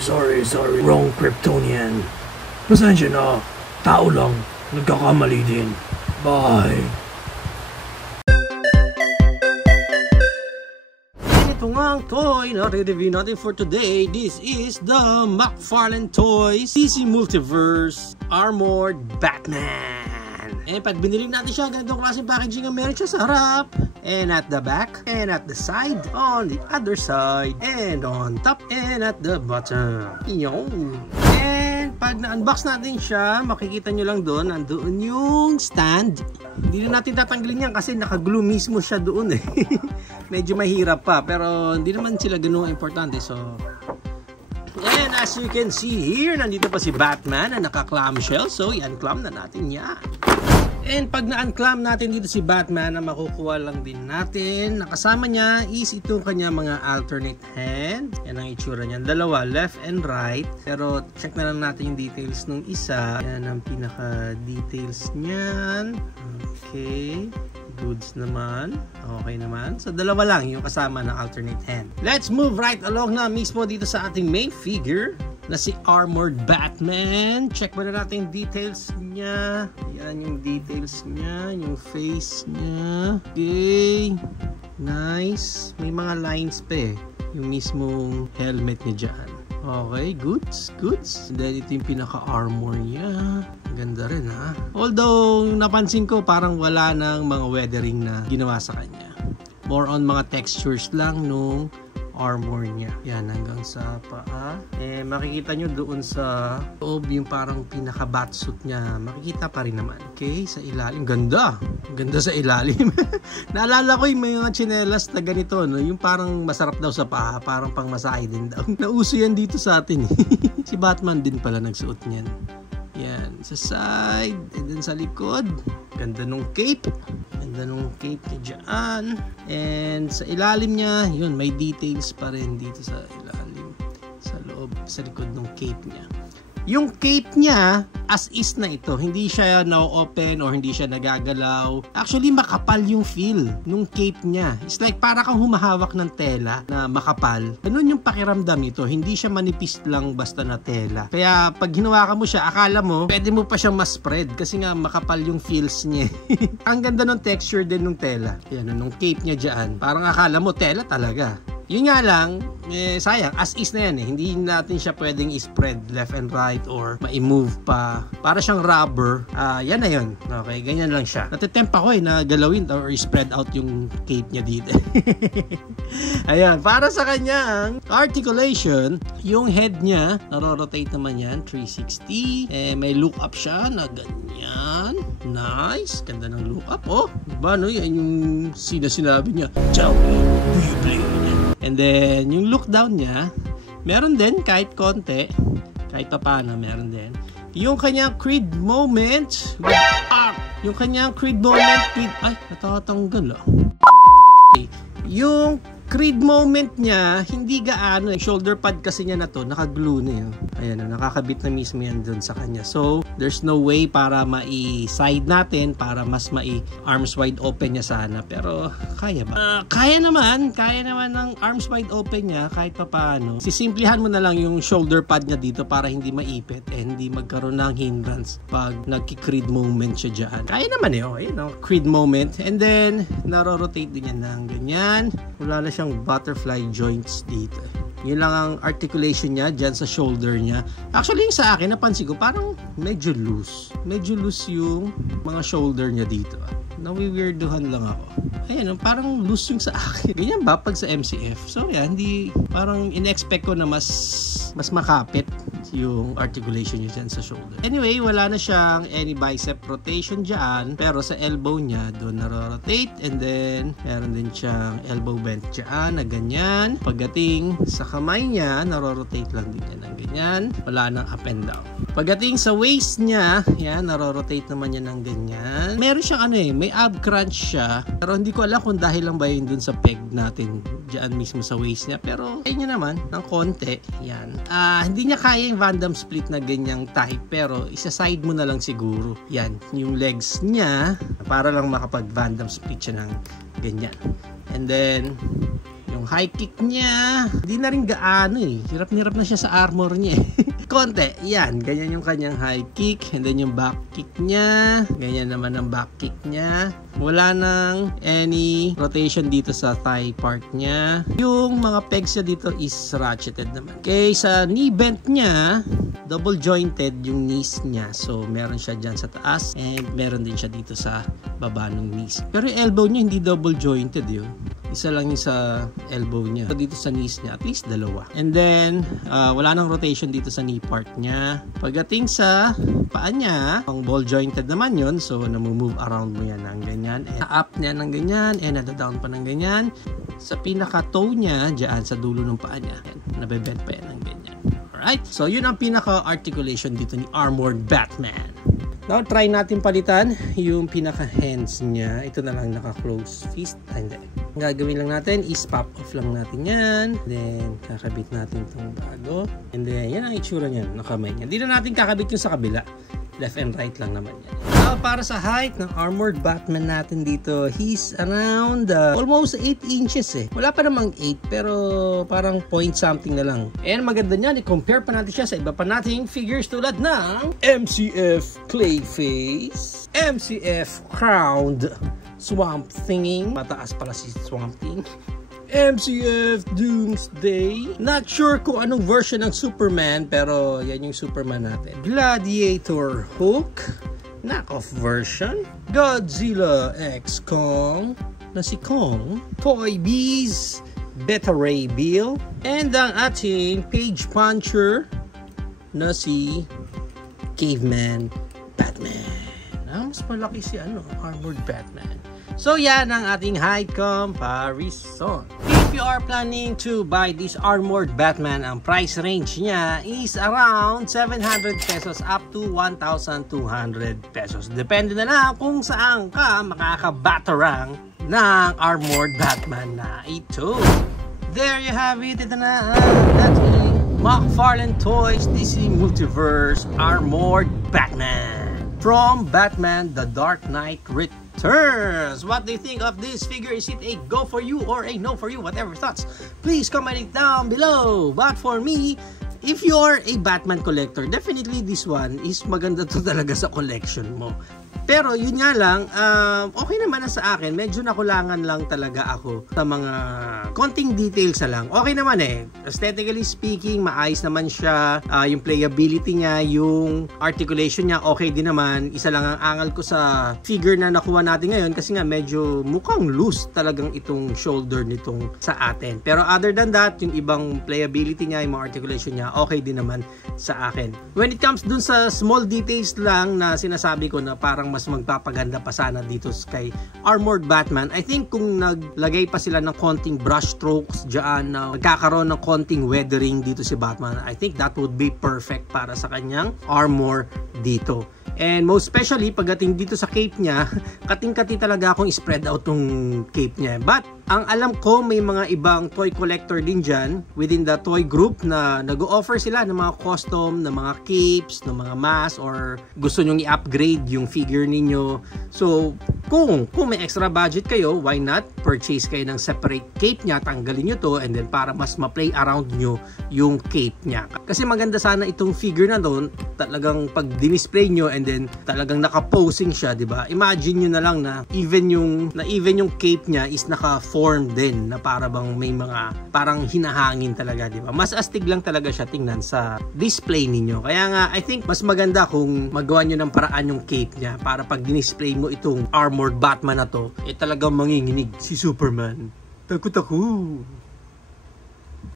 Sorry. Wrong Kryptonian. Pasensya na. Tao lang. Nagkakamali din. Bye. Ito nga ang toy na re-review natin for today. This is the McFarlane Toys DC Multiverse Armored Batman. Pag binili natin siya, ganitong klaseng packaging ang meron siya sa harap, and at the back, and at the side, on the other side, and on top, and at the bottom. Yun. And pag na-unbox natin siya, makikita nyo lang doon, nandoon yung stand. Hindi na natin tatanggalin yan kasi nakaglue mismo siya doon eh. Medyo mahirap pa, pero hindi naman sila ganun importante. So, and as you can see here, nandito pa si Batman na naka-clamshell. So, i-unclam na natin yan. And pag na-unclam natin dito si Batman, na makukuha lang din natin, nakasama niya is itong kanya mga alternate hand. Yan ang itsura niyan. Dalawa, left and right. Pero check na lang natin yung details nung isa. Yan ang pinaka-details niyan. Okay. Goods naman. Okay naman. So, dalawa lang yung kasama ng alternate hand. Let's move right along na mismo dito sa ating main figure na si Armored Batman. Check mo na natin yung details niya. Yan yung details niya. Yung face niya. Okay. Nice. May mga lines pa eh. Yung mismong helmet niya dyan. Okay, goods. And then ito yung pinaka-armor niya. Ganda rin ha. Although, napansin ko parang wala ng mga weathering na ginawa sa kanya. More on mga textures lang nung armor niya. Yan, hanggang sa paa. Makikita nyo doon sa loob yung parang pinaka-batsuit niya. Makikita pa rin naman. Okay, sa ilalim. Ganda sa ilalim. Naalala ko yung mga tsinelas na ganito, no? Yung parang masarap daw sa paa. Parang pang masahe din daw. Nauso yan dito sa atin. Si Batman din pala nagsuot niyan. Yan, sa side. And then sa likod. Ganda nung cape. Ganda nung cape niya dyan. And sa ilalim niya, yun, may details pa rin dito sa ilalim. Sa loob, sa likod ng cape niya. Yung cape niya, as is na ito. Hindi siya na-open or hindi siya nagagalaw. Actually, makapal yung feel nung cape niya. It's like para kang humahawak ng tela na makapal. Ganun yung pakiramdam nito. Hindi siya manipis lang basta na tela. Kaya pag hinawakan mo siya, akala mo, pwede mo pa siyang ma-spread kasi nga makapal yung feels niya. Ang ganda ng texture din ng tela. Yan, nung cape niya dyan. Parang akala mo, tela talaga. Yun nga lang, sayang, as is na yan eh. Hindi natin siya pwedeng i-spread left and right or ma-move pa. Para siyang rubber. Yan na yun. Okay, ganyan lang siya. Natitempt ako na galawin or i-spread out yung cape niya dito. Ayan, para sa kanyang articulation, yung head niya, naro-rotate naman yan, 360. May look up siya na ganyan. Nice. Ganda ng look up. Oh, diba no? Yan yung sinabi niya. Tell me, do you believe in it? And then, yung look down niya, meron din kahit konti, kahit paano, meron din. Yung kanyang Creed moment with arc. Yung kanyang Creed moment with, ay, natatanggal ah. Okay. Yung Creed moment niya, hindi gaano. Shoulder pad kasi niya na to, nakaglue na yun. Ayan, nakakabit na mismo yan dun sa kanya. So, there's no way para mai-side natin, para mas mai-arms wide open niya sana. Pero, kaya ba? Kaya naman ng arms wide open niya, kahit pa paano. Sisimplihan mo na lang yung shoulder pad niya dito para hindi maipit and hindi magkaroon ng hindrance pag nagki-Creed moment siya dyan. Kaya naman eh, okay, no? Creed moment. And then, naro-rotate din yan ng ganyan. Wala na siyang butterfly joints dito. Yun lang ang articulation niya dyan sa shoulder niya. Actually, yung sa akin, napansin ko, parang medyo loose. Medyo loose yung mga shoulder niya dito. Nawi-weirduhan lang ako. Ayan, parang loose yung sa akin. Ganyan ba pag sa MCF? So, yan, hindi, parang in-expect ko na mas makapit yung articulation niya dyan sa shoulder. Anyway, wala na siyang any bicep rotation dyan. Pero sa elbow niya, doon naro-rotate. And then, meron din siyang elbow bend dyan na ganyan. Pagdating sa kamay niya, naro-rotate lang din yan ng ganyan. Wala nang up and down. Pagdating sa waist niya, yan, naro-rotate naman yan ng ganyan. Meron siyang may ab crunch siya. Pero hindi ko alam kung dahil lang ba yun dun sa peg natin dyan mismo sa waist niya. Pero, kaya niya naman, ng konti. Yan. Hindi niya kaya yung Van Damme split na ganyang type. Pero, isa-side mo na lang siguro. Yan. Yung legs niya, para lang makapag Van Damme split siya ng ganyan. And then, yung Yung high kick niya, hindi na rin gaano eh. Hirap na siya sa armor niya eh. Konti, yan. Ganyan yung kanyang high kick. And then yung back kick niya. Ganyan naman ang back kick niya. Wala nang any rotation dito sa thigh part niya. Yung mga pegs niya dito is ratcheted naman. Okay, sa knee bend niya, double jointed yung knees niya. So, meron siya dyan sa taas. And meron din siya dito sa baba ng knees. Pero yung elbow niya hindi double jointed yun. Isa lang yung sa elbow niya. So, dito sa knees niya, at least dalawa. And then, wala nang rotation dito sa knee part niya. Pagdating sa paa niya, ang ball jointed naman yun. So, namumove around mo yan ng ganyan. And up niya ng ganyan. And nada-down pa ng ganyan. Sa pinaka-toe niya, dyan sa dulo ng paa niya, nabebend pa yan ng ganyan. Alright? So, yun ang pinaka-articulation dito ni Armored Batman. Now, try natin palitan yung pinaka-hands niya. Ito na lang naka-close fist. Hindi. Ang gagawin lang natin is pop off lang natin yan. Then, kakabit natin itong bago. And then, yan ang itsura niya ng kamay niya. Hindi na natin kakabit yung sa kabila. Left and right lang naman yan. Now, para sa height ng Armored Batman natin dito, he's around almost 8 inches eh. Wala pa namang 8 pero parang point something na lang. And maganda niyan, i-compare pa natin siya sa iba pa nating figures tulad ng MCF Clayface, MCF Crowned Swamp Thinging. Mataas pala si Swamp Thing. MCF Doomsday. Not sure kung anong version ng Superman, pero yan yung Superman natin. Gladiator Hulk, knockoff version. Godzilla X Kong, na si Kong. Toy Biz, Beta Ray Bill. And ang ating Page Puncher, na si Caveman Batman. Mas malaki si Armored Batman. So yan ang ating height comparison. If you are planning to buy this Armored Batman, ang price range niya is around 700 pesos up to 1,200 pesos. Depende na lang kung saan ka makakabatarang ng Armored Batman na ito. There you have it. Ito na. That's it. McFarlane Toys DC Multiverse Armored Batman. From Batman The Dark Knight Returns. What do you think of this figure? Is it a go for you or a no for you? Whatever thoughts, please comment it down below. But for me, if you are a Batman collector, definitely this one is maganda to talaga sa collection mo. Pero yun nga lang, okay naman na sa akin. Medyo nakulangan lang talaga ako sa mga konting details na lang. Okay naman eh. Aesthetically speaking, maayos naman siya. Yung playability niya, yung articulation niya, okay din naman. Isa lang ang angal ko sa figure na nakuha natin ngayon kasi nga medyo mukhang loose talagang itong shoulder nitong sa atin. Pero other than that, yung ibang playability niya, yung mga articulation niya, okay din naman sa akin. When it comes dun sa small details lang na sinasabi ko na parang mas magpapaganda pa sana dito kay Armored Batman, I think kung naglagay pa sila ng konting brush strokes dyan, na magkakaroon ng konting weathering dito si Batman, I think that would be perfect para sa kanyang armor dito. And most especially pagdating dito sa cape niya, kating-kati talaga akong spread out tong cape niya. But ang alam ko, may mga ibang toy collector din dyan within the toy group na nag-o-offer sila ng mga custom, ng mga capes, ng mga mask, or gusto nyong i-upgrade yung figure ninyo. So kung may extra budget kayo, why not purchase kayo ng separate cape niya, tanggalin nyo to, and then para mas ma-play around nyo yung cape niya. Kasi maganda sana itong figure na doon, talagang pag display nyo and then talagang naka-posing siya, di ba? Imagine nyo na lang na even yung cape niya is naka-form din, na para bang may mga parang hinahangin talaga, di ba? Mas astig lang talaga siya tingnan sa display ninyo. Kaya nga, I think mas maganda kung magawa nyo ng paraan yung cape niya para pag dinisplay mo itong Armored Batman na to, talagang manginginig si Superman. Takot ako.